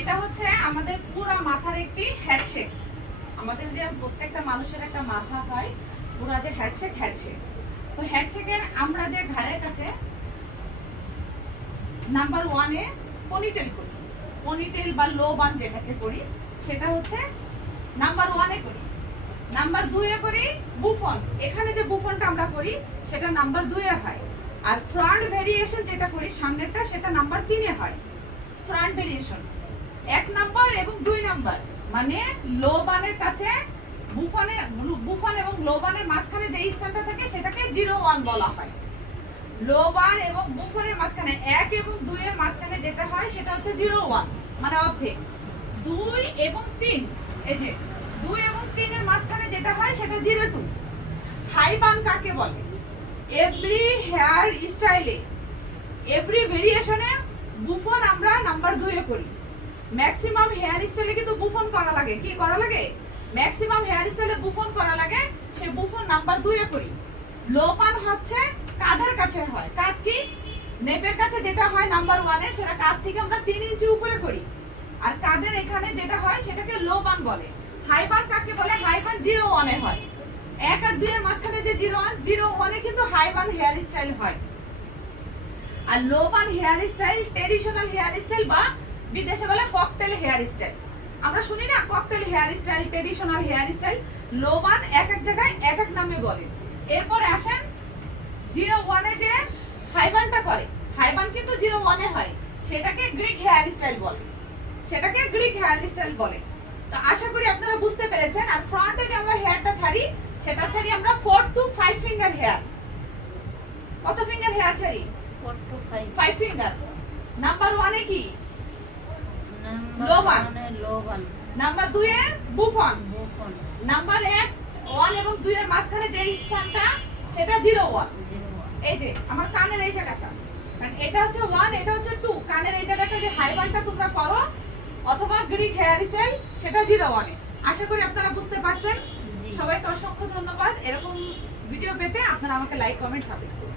এটা হচ্ছে আমাদের পুরো মাথার একটি হেডশেক আমাদের যে প্রত্যেকটা মানুষের একটা মাথা হয়, পুরো যে হেডশেক হেডশেক তো হেডশেকের আমরা যে ঘাড়ের কাছে নাম্বার ওয়ানে পনিটেল করি। পনিটেল বা লো বান যেটাকে করি, সেটা হচ্ছে নাম্বার ওয়ানে করি। নাম্বার দুইয়ে করি বুফন এখানে যে বুফনটা আমরা করি, সেটা নাম্বার দুইয়ে হয়। আর ফ্রন্ট ভেরিয়েশন যেটা করি সামনেরটা, সেটা নাম্বার তিনে হয়। ফ্রন্ট ভেরিয়েশন এক নাম্বার এবং দুই নাম্বার। মানে লো বানের কাছে বুফানের বুফান এবং লো বানের মাঝখানে যে স্থানটা থাকে সেটাকে জিরো ওয়ান বলা হয়। লো বান এবং বুফানের মাঝখানে এক এবং দুইয়ের মাঝখানে যেটা হয় সেটা হচ্ছে জিরো ওয়ান মানে অর্ধেক। দুই এবং তিন, এই যে দুই এবং তিনের মাঝখানে যেটা হয় সেটা জিরো টু। হাই বান কাকে বলে? এভরি হেয়ার স্টাইলে, এভরি ভেরিয়েশনে বুফন আমরা নাম্বার দুইয়ে করি। ম্যাক্সিমাম হেয়ার স্টাইলে কিন্তু বুফন করা লাগে। কি করা লাগে? ম্যাক্সিমাম হেয়ার স্টাইলে বুফন করা লাগে, সে বুফন নাম্বার দুইয়ে করি। লো পান হচ্ছে কাঁধের কাছে হয়। কাঁধ কি? নেপের কাছে যেটা হয় নাম্বার ওয়ানে সেটা কাঁধ থেকে আমরা তিন ইঞ্চি উপরে করি। আর কাঁধের এখানে যেটা হয়, সেটাকে লো পান বলে। হাই পান কাকে বলে? হাই পান জিরো ওয়ানে হয়। এক আর দুইয়ের মাঝখানে যে জিরো ওয়ান জিরো ওয়ানে কিন্তু হাই পান হেয়ার স্টাইল হয়। আর low bun hairstyle traditional hairstyle বা বিদেশে বলে ককটেল হেয়ার স্টাইল আমরা শুনি না cocktail hairstyle traditional hairstyle low bun এক এক জায়গায় এক এক নামে বলে। এরপর আসেন জিরো ওয়ানে যে হাইবানটা করে। হাইবান কিন্তু জিরো ওয়ানে হয়। সেটাকে গ্রিক হেয়ার স্টাইল বলে। সেটাকে গ্রিক হেয়ার স্টাইল বলে। তো আশা করি আপনারা বুঝতে পেরেছেন। আর ফ্রন্টে যে আমরা হেয়ারটা ছাড়ি সেটা ছাড়ি আমরা four two five finger hair কত ফিঙ্গার হেয়ার ছাড়ি? Four two five five finger number ওয়ানে কি? লোবান। নাম্বার দুয়ে বুফন বুফন নাম্বার এক ওয়ান এবং দুইয়ের মাঝখানে যে স্থানটা সেটা জিরো ওয়ান এই যে আমার কানের এই জায়গাটা। কারণ এটা হচ্ছে ওয়ান এটা হচ্ছে টু কানের এই জায়গাটা যে হাইবানটা তোমরা করো অথবা গ্রিক হেয়ার স্টাইল সেটা জিরো ওয়ানে আশা করি আপনারা বুঝতে পারছেন। সবাইকে অসংখ্য ধন্যবাদ। এরকম ভিডিও পেতে আপনারা আমাকে লাইক কমেন্ট সাবস্ক্রাইব করুন।